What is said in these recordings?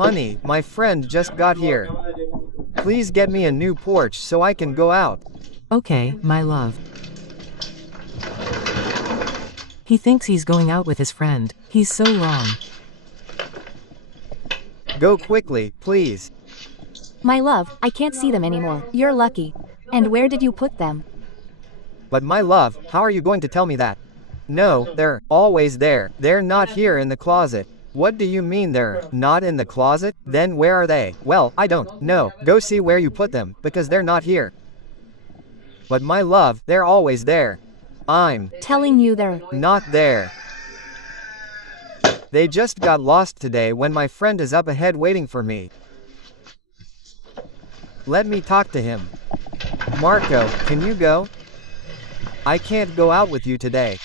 Honey, my friend just got here. Please get me a new porch so I can go out. Okay, my love. He thinks he's going out with his friend. He's so wrong. Go quickly, please. My love, I can't see them anymore. You're lucky. And where did you put them? But my love, how are you going to tell me that? No, they're always there. They're not here in the closet. What do you mean they're not in the closet? Then where are they? Well, I don't know. Go see where you put them, because they're not here. But my love, they're always there. I'm telling you they're not there. They just got lost today when my friend is up ahead waiting for me. Let me talk to him. Marco, can you go? I can't go out with you today.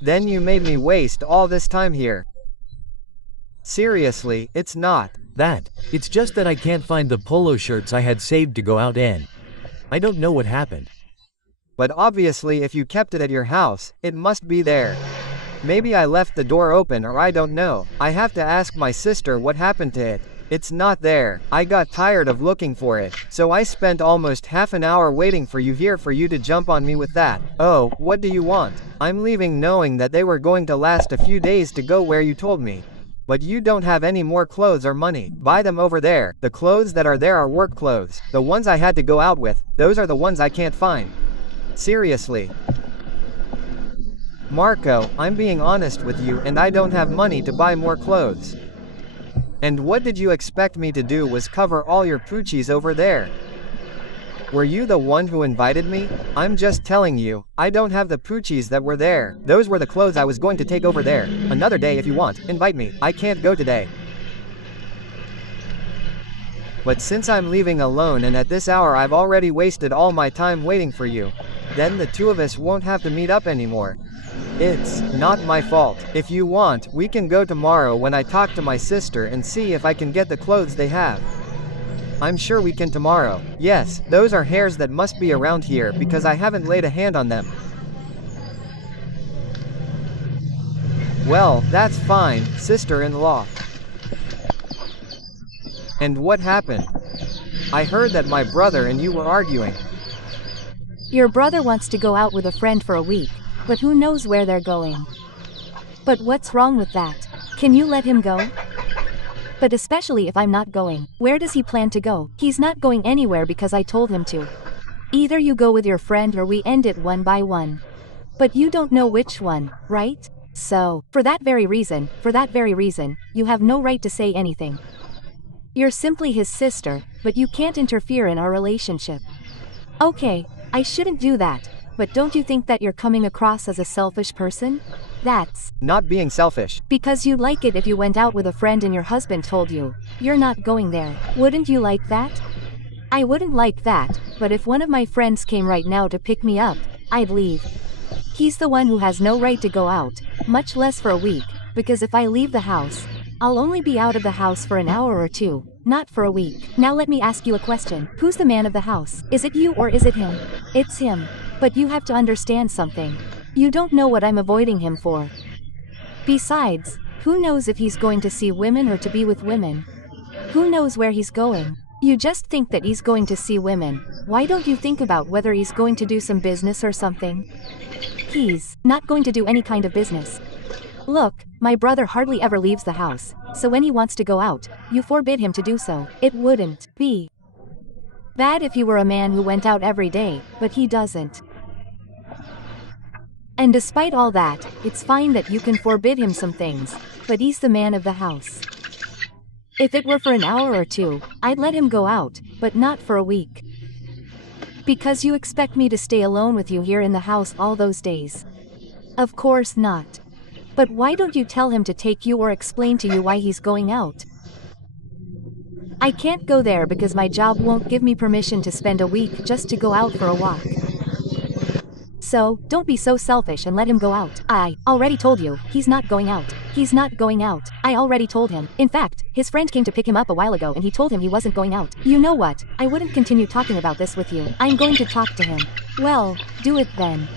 Then you made me waste all this time here. Seriously, it's not that. It's just that I can't find the polo shirts I had saved to go out in. I don't know what happened. But obviously if you kept it at your house, it must be there. Maybe I left the door open or I don't know. I have to ask my sister what happened to it. It's not there. I got tired of looking for it, so I spent almost half an hour waiting for you here for you to jump on me with that. Oh, what do you want? I'm leaving knowing that they were going to last a few days to go where you told me. But you don't have any more clothes or money. Buy them over there. The clothes that are there are work clothes. The ones I had to go out with, those are the ones I can't find. Seriously. Marco, I'm being honest with you and I don't have money to buy more clothes. And what did you expect me to do was cover all your poochies over there? Were you the one who invited me? I'm just telling you, I don't have the poochies that were there. Those were the clothes I was going to take over there. Another day if you want, invite me. I can't go today. But since I'm leaving alone and at this hour I've already wasted all my time waiting for you, then the two of us won't have to meet up anymore. It's not my fault. If you want, we can go tomorrow when I talk to my sister and see if I can get the clothes they have. I'm sure we can tomorrow. Yes, those are hairs that must be around here because I haven't laid a hand on them. Well, that's fine, sister-in-law. And what happened? I heard that my brother and you were arguing. Your brother wants to go out with a friend for a week. But who knows where they're going? But what's wrong with that? Can you let him go? But especially if I'm not going, where does he plan to go? He's not going anywhere because I told him to. Either you go with your friend or we end it one by one. But you don't know which one, right? So, for that very reason, you have no right to say anything. You're simply his sister, but you can't interfere in our relationship. Okay, I shouldn't do that. But don't you think that you're coming across as a selfish person? That's not being selfish. Because you'd like it if you went out with a friend and your husband told you, you're not going there. Wouldn't you like that? I wouldn't like that, but if one of my friends came right now to pick me up, I'd leave. He's the one who has no right to go out, much less for a week, because if I leave the house, I'll only be out of the house for an hour or two, not for a week. Now let me ask you a question. Who's the man of the house? Is it you or is it him? It's him. But you have to understand something. You don't know what I'm avoiding him for. Besides, who knows if he's going to see women or to be with women? Who knows where he's going? You just think that he's going to see women. Why don't you think about whether he's going to do some business or something? He's not going to do any kind of business. Look, my brother hardly ever leaves the house, so when he wants to go out, you forbid him to do so. It wouldn't be bad if you were a man who went out every day, but he doesn't. And despite all that, it's fine that you can forbid him some things, but he's the man of the house. If it were for an hour or two, I'd let him go out, but not for a week. Because you expect me to stay alone with you here in the house all those days. Of course not. But why don't you tell him to take you or explain to you why he's going out? I can't go there because my job won't give me permission to spend a week just to go out for a walk. So, don't be so selfish and let him go out. I already told you, he's not going out. He's not going out. I already told him. In fact, his friend came to pick him up a while ago and he told him he wasn't going out. You know what? I wouldn't continue talking about this with you. I'm going to talk to him. Well, do it then.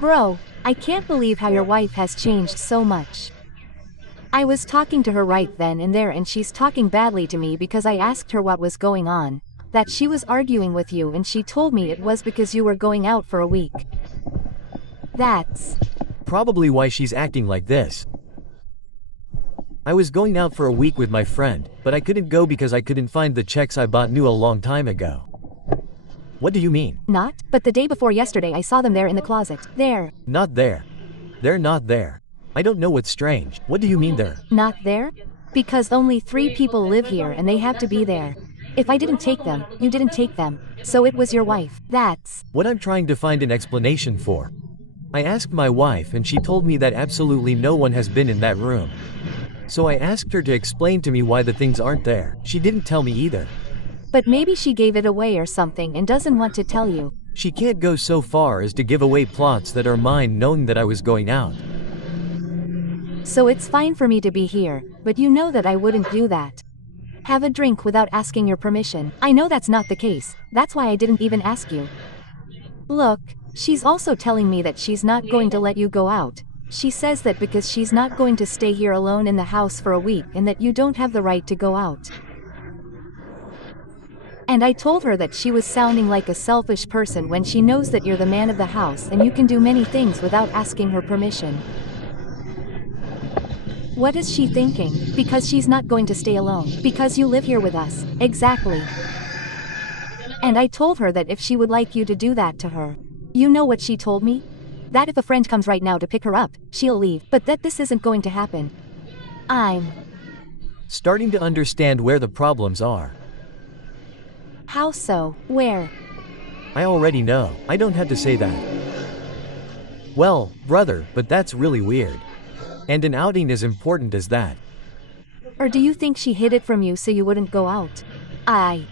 Bro, I can't believe how your wife has changed so much. I was talking to her right then and there and she's talking badly to me because I asked her what was going on. That she was arguing with you and she told me it was because you were going out for a week. That's Probably why she's acting like this. I was going out for a week with my friend, but I couldn't go because I couldn't find the checks I bought new a long time ago. What do you mean? not, but the day before yesterday I saw them there in the closet. There. Not there. They're not there. I don't know what's strange. What do you mean there? Not there? Because only 3 people live here and they have to be there. If I didn't take them, you didn't take them. So it was your wife. That's What I'm trying to find an explanation for. I asked my wife and she told me that absolutely no one has been in that room. So I asked her to explain to me why the things aren't there. She didn't tell me either. But maybe she gave it away or something and doesn't want to tell you. She can't go so far as to give away plots that are mine knowing that I was going out. So it's fine for me to be here, but you know that I wouldn't do that. Have a drink without asking your permission. I know that's not the case. That's why I didn't even ask you. Look, she's also telling me that she's not going to let you go out. She says that because she's not going to stay here alone in the house for a week and that you don't have the right to go out. And I told her that she was sounding like a selfish person when she knows that you're the man of the house and you can do many things without asking her permission. What is she thinking? Because she's not going to stay alone. Because you live here with us. Exactly. And I told her that if she would like you to do that to her. You know what she told me? That if a friend comes right now to pick her up, she'll leave, but that this isn't going to happen. I'm Starting to understand where the problems are. How so? Where? I already know. I don't have to say that. Well, brother, but that's really weird. And an outing as important as that. Or do you think she hid it from you so you wouldn't go out? I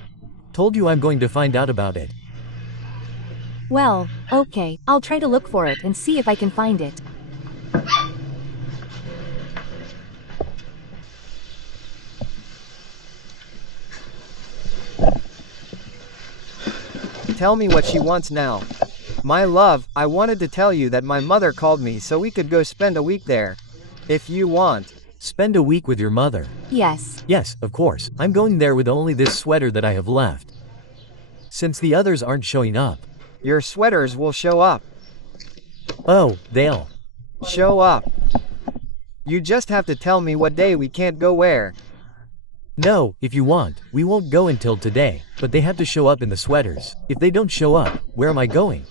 Told you I'm going to find out about it. Well, okay, I'll try to look for it and see if I can find it. Tell me what she wants now. My love, I wanted to tell you that my mother called me so we could go spend a week there. If you want. Spend a week with your mother. Yes. Yes, of course. I'm going there with only this sweater that I have left. Since the others aren't showing up. Your sweaters will show up. Oh, they'll Show up. You just have to tell me what day we can't go where. No, if you want, we won't go until today, but they have to show up in the sweaters. If they don't show up, where am I going?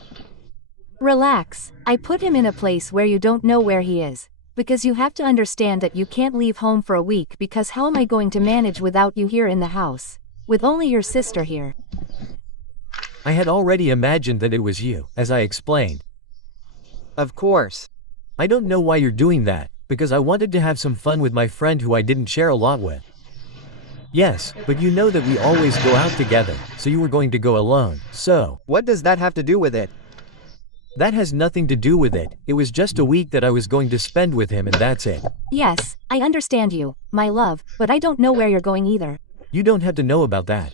Relax. I put him in a place where you don't know where he is. Because you have to understand that you can't leave home for a week because how am I going to manage without you here in the house? With only your sister here. I had already imagined that it was you, as I explained. Of course. I don't know why you're doing that, because I wanted to have some fun with my friend who I didn't share a lot with. Yes, but you know that we always go out together, so you were going to go alone, so. What does that have to do with it? That has nothing to do with it. It was just a week that I was going to spend with him and that's it. Yes, I understand you, my love, but I don't know where you're going either. You don't have to know about that.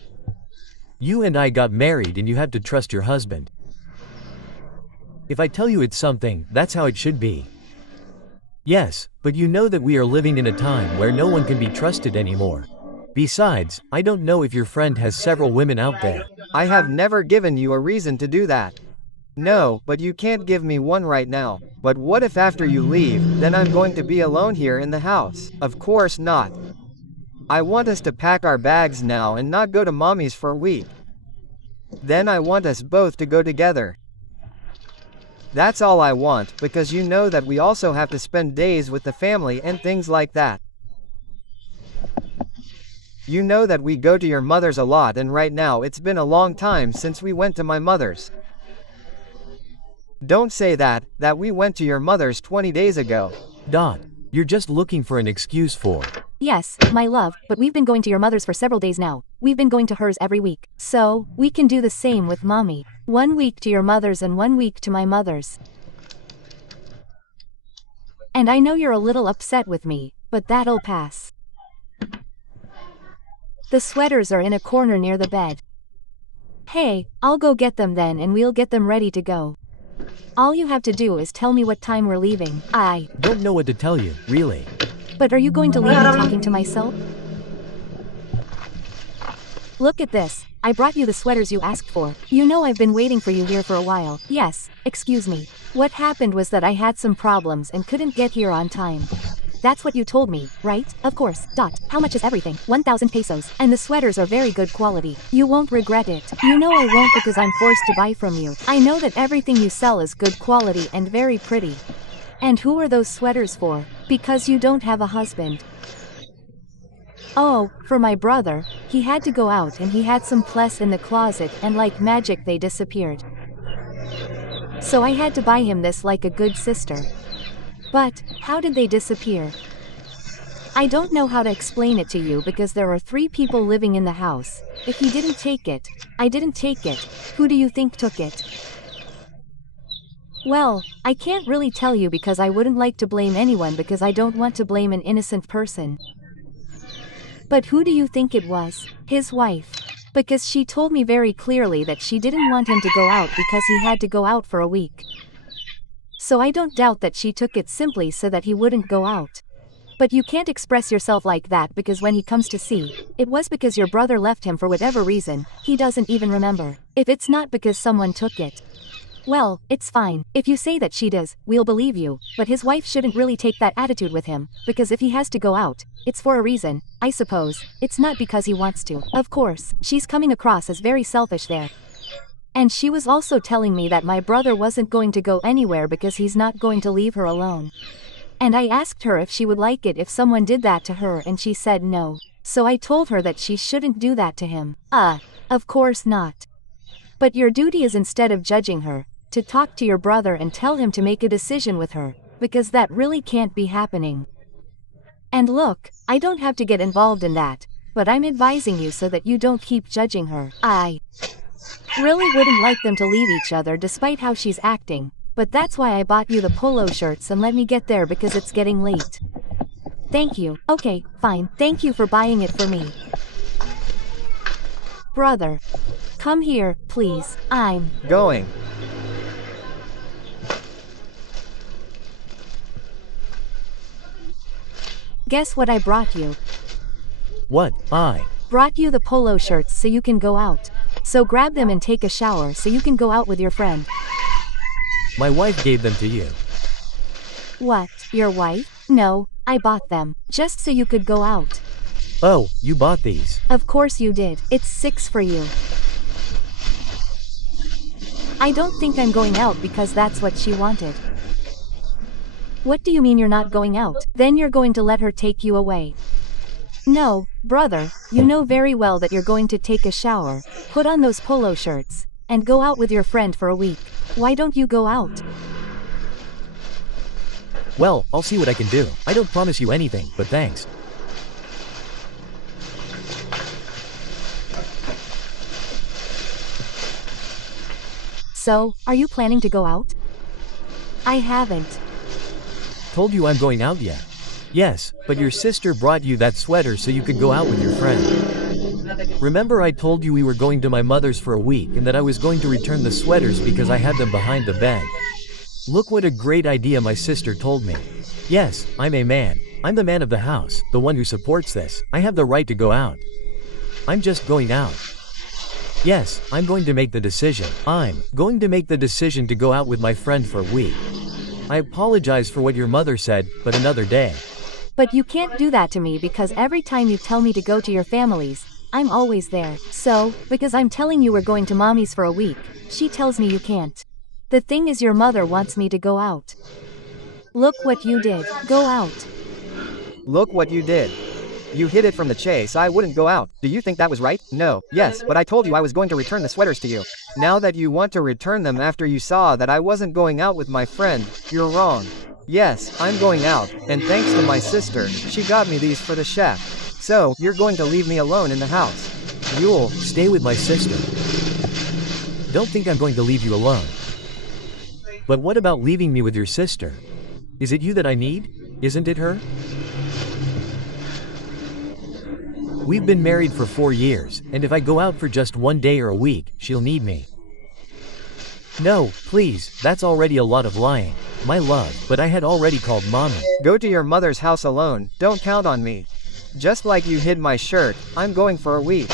You and I got married and you have to trust your husband. If I tell you it's something, that's how it should be. Yes, but you know that we are living in a time where no one can be trusted anymore. Besides, I don't know if your friend has several women out there. I have never given you a reason to do that. No, but you can't give me one right now. But what if after you leave, then I'm going to be alone here in the house? Of course not. I want us to pack our bags now and not go to mommy's for a week. Then I want us both to go together. That's all I want, because you know that we also have to spend days with the family and things like that. You know that we go to your mother's a lot and right now it's been a long time since we went to my mother's. Don't say that we went to your mother's 20 days ago. You're just looking for an excuse for. Yes, my love, but we've been going to your mother's for several days now. We've been going to hers every week. So, we can do the same with mommy. 1 week to your mother's and 1 week to my mother's. And I know you're a little upset with me, but that'll pass. The sweaters are in a corner near the bed. Hey, I'll go get them then and we'll get them ready to go. All you have to do is tell me what time we're leaving. I Don't know what to tell you, really. But are you going to leave me talking to myself? Look at this. I brought you the sweaters you asked for. You know I've been waiting for you here for a while. Yes, excuse me. What happened was that I had some problems and couldn't get here on time. That's what you told me, right? Of course. How much is everything? 1,000 pesos. And the sweaters are very good quality. You won't regret it. You know I won't because I'm forced to buy from you. I know that everything you sell is good quality and very pretty. And who are those sweaters for? Because you don't have a husband. Oh, for my brother. He had to go out and he had some plus in the closet and like magic they disappeared. So I had to buy him this like a good sister. But, how did they disappear? I don't know how to explain it to you because there are 3 people living in the house. If he didn't take it, I didn't take it. Who do you think took it? Well, I can't really tell you because I wouldn't like to blame anyone because I don't want to blame an innocent person. But who do you think it was? His wife. Because she told me very clearly that she didn't want him to go out because he had to go out for a week. So I don't doubt that she took it simply so that he wouldn't go out. But you can't express yourself like that because when he comes to see, it was because your brother left him for whatever reason, he doesn't even remember. If it's not because someone took it, well, it's fine. If you say that she does, we'll believe you, but his wife shouldn't really take that attitude with him, because if he has to go out, it's for a reason, I suppose. It's not because he wants to. Of course, she's coming across as very selfish there. And she was also telling me that my brother wasn't going to go anywhere because he's not going to leave her alone. And I asked her if she would like it if someone did that to her and she said no. So I told her that she shouldn't do that to him. Of course not. But your duty is instead of judging her, to talk to your brother and tell him to make a decision with her, because that really can't be happening. And look, I don't have to get involved in that, but I'm advising you so that you don't keep judging her. I really wouldn't like them to leave each other despite how she's acting, but that's why I bought you the polo shirts and let me get there because it's getting late. Thank you. Okay, fine. Thank you for buying it for me. Brother, come here, please. I'm Going. Guess what I brought you? What? I Brought you the polo shirts so you can go out. So grab them and take a shower so you can go out with your friend. My wife gave them to you. What, your wife? No, I bought them. Just so you could go out. Oh, you bought these. Of course you did. It's 6 for you. I don't think I'm going out because that's what she wanted. What do you mean you're not going out? Then you're going to let her take you away. No, brother, you know very well that you're going to take a shower, put on those polo shirts, and go out with your friend for a week. Why don't you go out? Well, I'll see what I can do. I don't promise you anything, but thanks. So, are you planning to go out? I haven't. Told you I'm going out yet. Yes, but your sister brought you that sweater so you could go out with your friend. Remember I told you we were going to my mother's for a week and that I was going to return the sweaters because I had them behind the bed. Look what a great idea my sister told me. Yes, I'm a man. I'm the man of the house, the one who supports this. I have the right to go out. I'm just going out. Yes, I'm going to make the decision. I'm going to make the decision to go out with my friend for a week. I apologize for what your mother said, but another day. But you can't do that to me because every time you tell me to go to your families, I'm always there. So, because I'm telling you we're going to mommy's for a week, she tells me you can't. The thing is your mother wants me to go out. Look what you did. Go out. Look what you did. You hid it from the chase. I wouldn't go out. Do you think that was right? No. Yes, but I told you I was going to return the sweaters to you. Now that you want to return them after you saw that I wasn't going out with my friend, you're wrong. Yes, I'm going out, and thanks to my sister, she got me these for the chef. So, you're going to leave me alone in the house. You'll stay with my sister. Don't think I'm going to leave you alone. But what about leaving me with your sister? Is it you that I need? Isn't it her? We've been married for 4 years, and if I go out for just one day or a week, she'll need me. No, please, that's already a lot of lying. My love, but I had already called mommy. Go to your mother's house alone, don't count on me. Just like you hid my shirt, I'm going for a week.